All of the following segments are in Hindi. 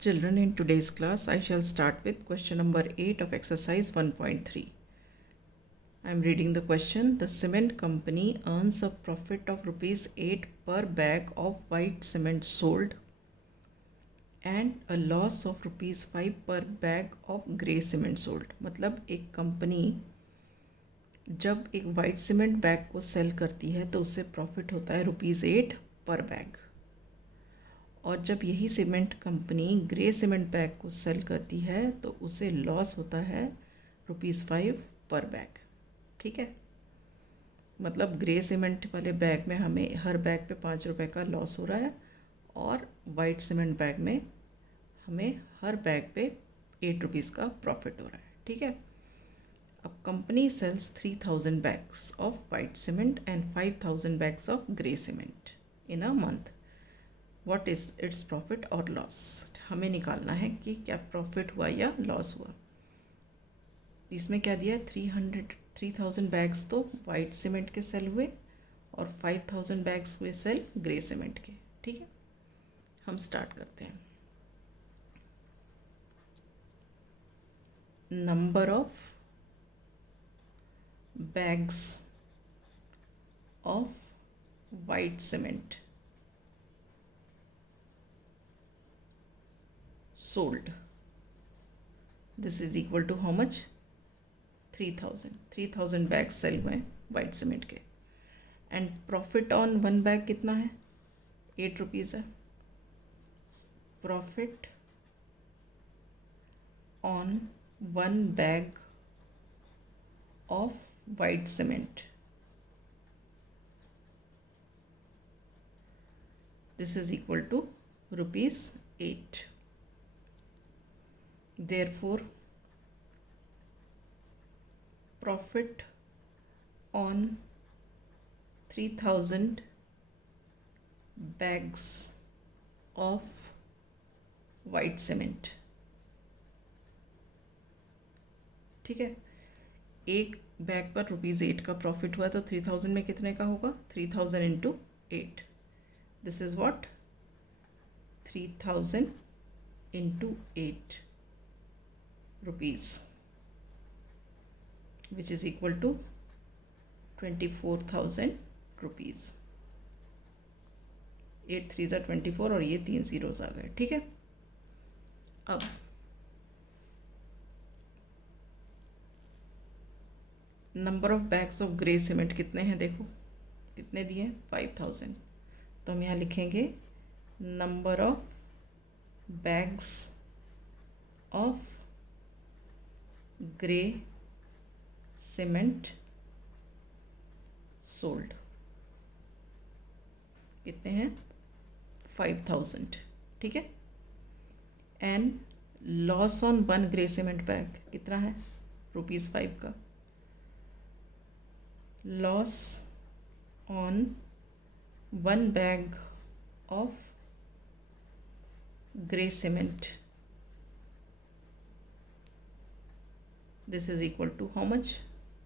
Children, in today's class, I shall start with question number 8 of exercise 1.3. I am reading the question. The cement company earns a profit of rupees 8 per bag of white cement sold and a loss of rupees 5 per bag of grey cement sold. मतलब एक कंपनी जब एक वाइट सीमेंट बैग को सेल करती है तो उससे प्रॉफिट होता है रुपीज़ 8 पर बैग, और जब यही cement company grey cement bag को सेल करती है तो उसे लॉस होता है रुपीज़ 5 पर बैग। ठीक है, मतलब ग्रे सीमेंट वाले बैग में हमें हर बैग पे 5 रुपये का लॉस हो रहा है और वाइट सीमेंट बैग में हमें हर बैग पे 8 रुपीज़ का प्रॉफिट हो रहा है। ठीक है, अब company sells 3000 bags of white cement and 5000 bags of grey cement in a month. What is its profit और लॉस? हमें निकालना है कि क्या प्रॉफिट हुआ या लॉस हुआ। इसमें क्या दिया है? 3000 बैग्स तो वाइट सीमेंट के सेल हुए और 5000 बैग्स हुए सेल ग्रे सीमेंट के। ठीक है, हम स्टार्ट करते हैं। Number of bags of white cement sold, this is equal to how much? 3000 bag sell हुए वाइट सीमेंट के, and profit on one bag कितना है? 8 रुपीज़ है। Profit on one bag of white cement, this is equal to rupees 8। Therefore, profit on 3000 bags of white cement। ठीक है, एक बैग पर रुपीज़ 8 का प्रॉफिट हुआ तो 3000 में कितने का होगा? 3000 into 8, this is what? 3000 into 8 rupees, which is equal to 24,000 rupees। 8 3 ज़ा 24 और ये 3 ज़ीरोज़ आ गए। ठीक है, अब number of bags of grey cement कितने हैं? देखो कितने दिए हैं? 5000। तो हम यहाँ लिखेंगे number of bags of grey cement sold कितने हैं? 5000। ठीक है, and loss on one grey cement bag कितना है? रुपीज़ 5 का। Loss on one bag of grey cement, this is equal to how much?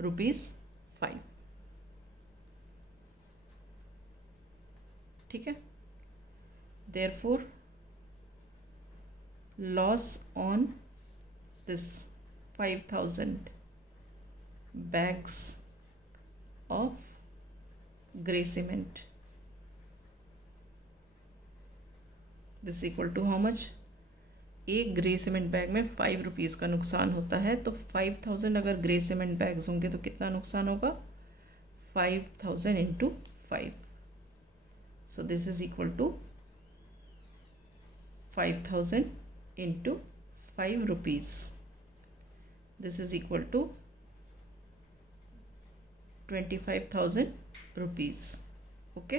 Rupees 5। ठीक है, therefore loss on this 5000 bags of grey cement, this is equal to how much? एक ग्रे सीमेंट बैग में 5 रुपीज़ का नुकसान होता है, तो 5000 अगर ग्रे सीमेंट बैग्स होंगे तो कितना नुकसान होगा? 5000 into 5, so this is equal to 5000 into 5 rupees, this is equal to 25,000 rupees. Okay,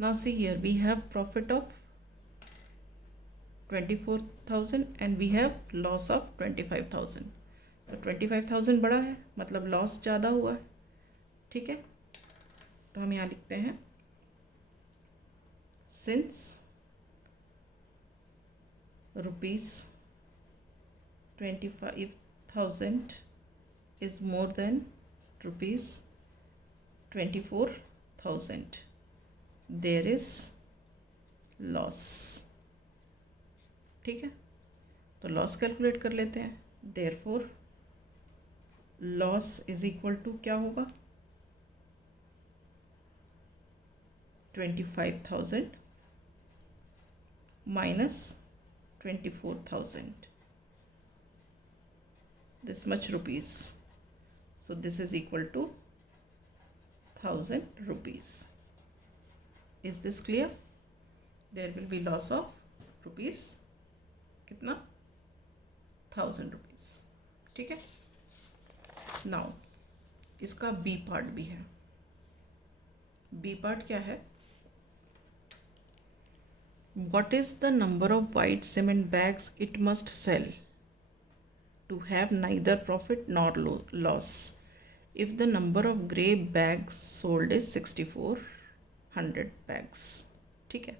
now see here we have profit of 24,000 and we have loss of 25,000। तो 25,000 बड़ा है, मतलब लॉस ज़्यादा हुआ है। ठीक है, तो हम यहाँ लिखते हैं since rupees 25,000 is more than rupees 24,000, there is loss। ठीक है, तो लॉस कैलकुलेट कर लेते हैं। Therefore loss is equal to क्या होगा, 25,000 minus 24,000, this much rupees, so this is equal to 1,000 rupees. Is this clear? There will be loss of rupees कितना, 1,000 rupees, ठीक है। नाउ इसका बी पार्ट भी है। बी पार्ट क्या है, what is the number of white cement bags it must sell to have neither profit nor loss if the number of grey bags sold is 6,400 bags। ठीक है,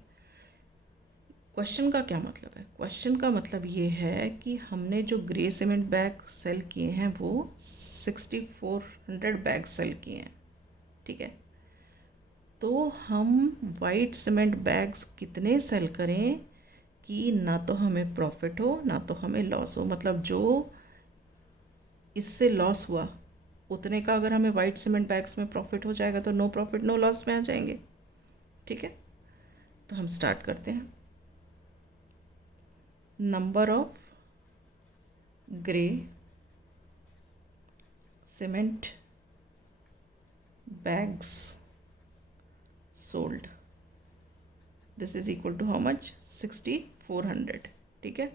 क्वेश्चन का क्या मतलब है, क्वेश्चन का मतलब ये है कि हमने जो ग्रे सीमेंट बैग सेल किए हैं वो 6,400 बैग सेल किए हैं, ठीक है। तो हम वाइट सीमेंट बैग्स कितने सेल करें कि ना तो हमें प्रॉफिट हो ना तो हमें लॉस हो, मतलब जो इससे लॉस हुआ उतने का अगर हमें वाइट सीमेंट बैग्स में प्रॉफिट हो जाएगा तो नो प्रॉफिट नो लॉस में आ जाएंगे, ठीक है। तो हम स्टार्ट करते हैं। Number of grey cement bags sold, this is equal to how much, 6,400, ठीक है।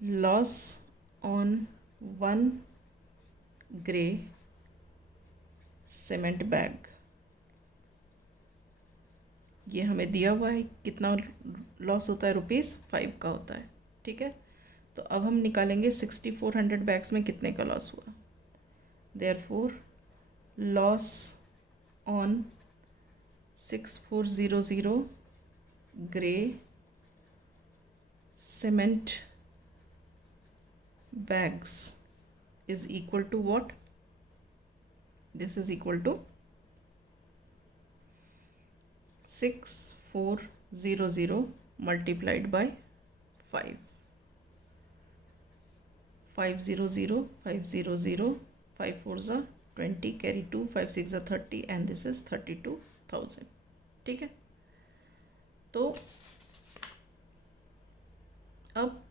Loss on 1 grey cement bag, ये हमें दिया हुआ है, कितना लॉस होता है, ₹5 का होता है, ठीक है। तो अब हम निकालेंगे 6,400 बैग्स में कितने का लॉस हुआ। Therefore loss on 6,400 grey cement bags is equal to what, this is equal to 6,400 multiplied by 5, 500 500 5 4s are 20, carry 2, 5 6 are 30 and this is 32,000, ठीक है। तो अब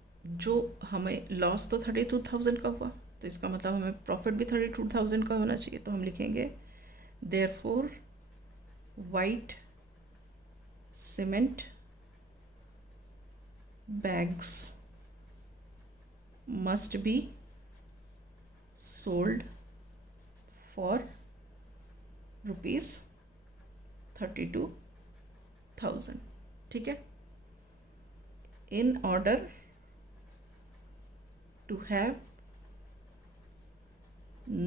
जो हमें लॉस तो 32,000 का हुआ, तो इसका मतलब हमें प्रॉफिट भी 32,000 का होना चाहिए। तो हम लिखेंगे therefore white cement bags must be sold for ₹32,000, ठीक है। In order to have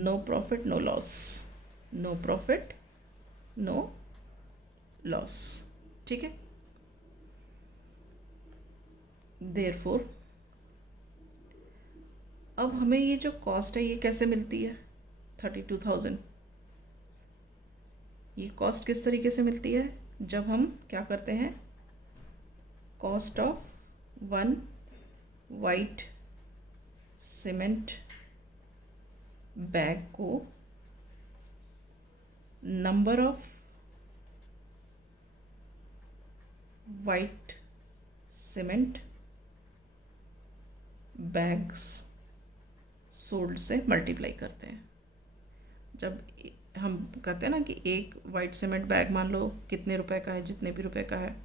no profit no loss, no profit no loss, ठीक है। therefore अब हमें ये जो कॉस्ट है ये कैसे मिलती है, 32,000, ये कॉस्ट किस तरीके से मिलती है, जब हम क्या करते हैं, cost of 1 white cement bag को number of white cement bags sold से मल्टीप्लाई करते हैं। जब हम कहते हैं ना कि एक वाइट सीमेंट बैग मान लो कितने रुपए का है, जितने भी रुपए का है,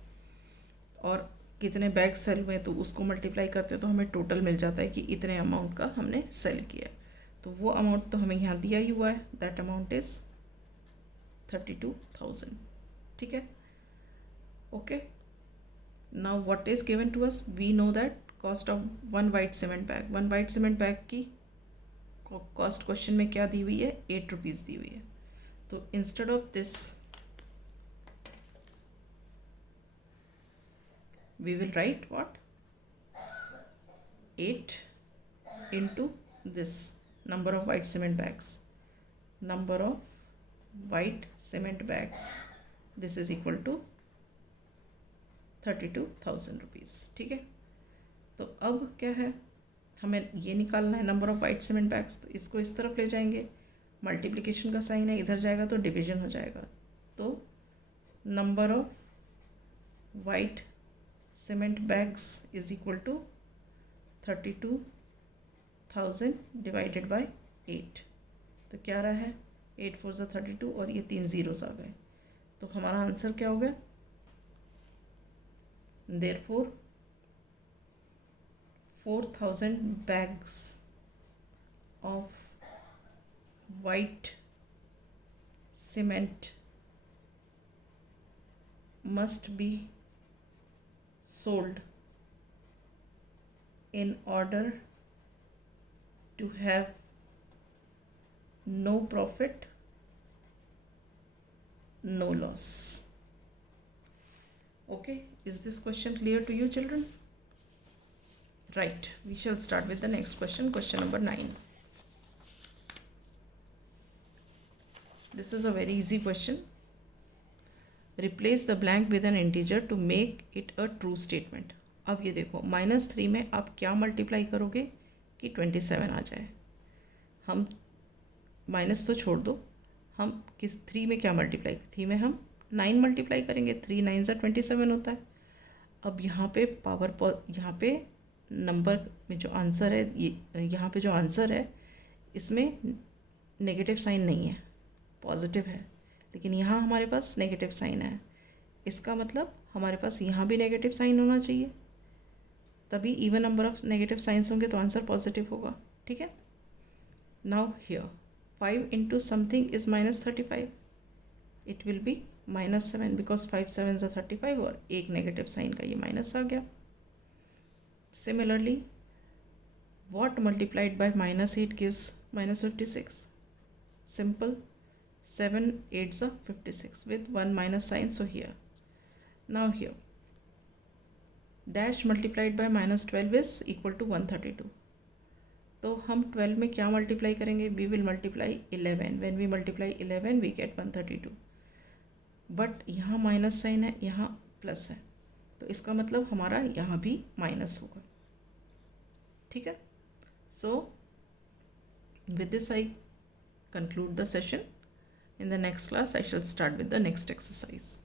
और कितने बैग सेल हुए तो उसको मल्टीप्लाई करते हैं तो हमें टोटल मिल जाता है कि इतने अमाउंट का हमने सेल किया। तो वो अमाउंट तो हमें यहाँ दिया ही हुआ है, दैट अमाउंट इज़ 32,000, ठीक है। Okay, now what is given to us, we know that cost of 1 white cement bag, 1 white cement bag की कॉस्ट क्वेश्चन में क्या दी हुई है, 8 रुपीज़ दी हुई है। तो instead of this we will write what, 8 into this number of white cement bags, number of white cement bags, this is equal to 32,000 rupees, ठीक है। तो अब क्या है, हमें ये निकालना है number of white cement bags, तो इसको इस तरफ ले जाएंगे, मल्टीप्लिकेशन का साइन है, इधर जाएगा तो डिवीजन हो जाएगा, तो number of white cement bags is equal to 32,000 divided by 8। तो क्या रहा है, 8 4 ज़ा 32 और ये 3 ज़ीरोज़ आ गए, तो हमारा आंसर क्या हो गया, therefore 4,000 bags of white cement must be sold in order to have no profit, no loss. Okay, is this question clear to you, children? Right, we shall start with the next question, question number 9. This is a very easy question. Replace the blank with an integer to make it a true statement. अब ये देखो, -3 में आप क्या मल्टीप्लाई करोगे कि 27 आ जाए। हम माइनस तो छोड़ दो, हम किस 3 में क्या मल्टीप्लाई, 3 में हम 9 मल्टीप्लाई करेंगे, 3 9 ज़ा 27 होता है। अब यहाँ पे यहाँ पे नंबर में जो आंसर है, ये यहाँ पे जो आंसर है इसमें नेगेटिव साइन नहीं है, पॉजिटिव है, लेकिन यहाँ हमारे पास नेगेटिव साइन है। इसका मतलब हमारे पास यहाँ भी नेगेटिव साइन होना चाहिए, तभी even number of negative science होंगे तो आंसर पॉजिटिव होगा। ठीक है, now here 5 into something is -35, it will be -7 because 5 7 ज़ा 35 और एक नेगेटिव साइन का ये माइनस आ गया। Similarly, what multiplied by -8 gives -56? Simple, 7 8 are 56 with 1 minus sign. So here, now here, dash multiplied by -12 is equal to 132. तो हम 12 में क्या मल्टीप्लाई करेंगे, we will multiply 11. When we multiply 11 we get 132. But यहाँ माइनस साइन है, यहाँ प्लस है, तो इसका मतलब हमारा यहाँ भी माइनस होगा। ठीक है, so with this I conclude the session. In the next class I shell start with the next exercise.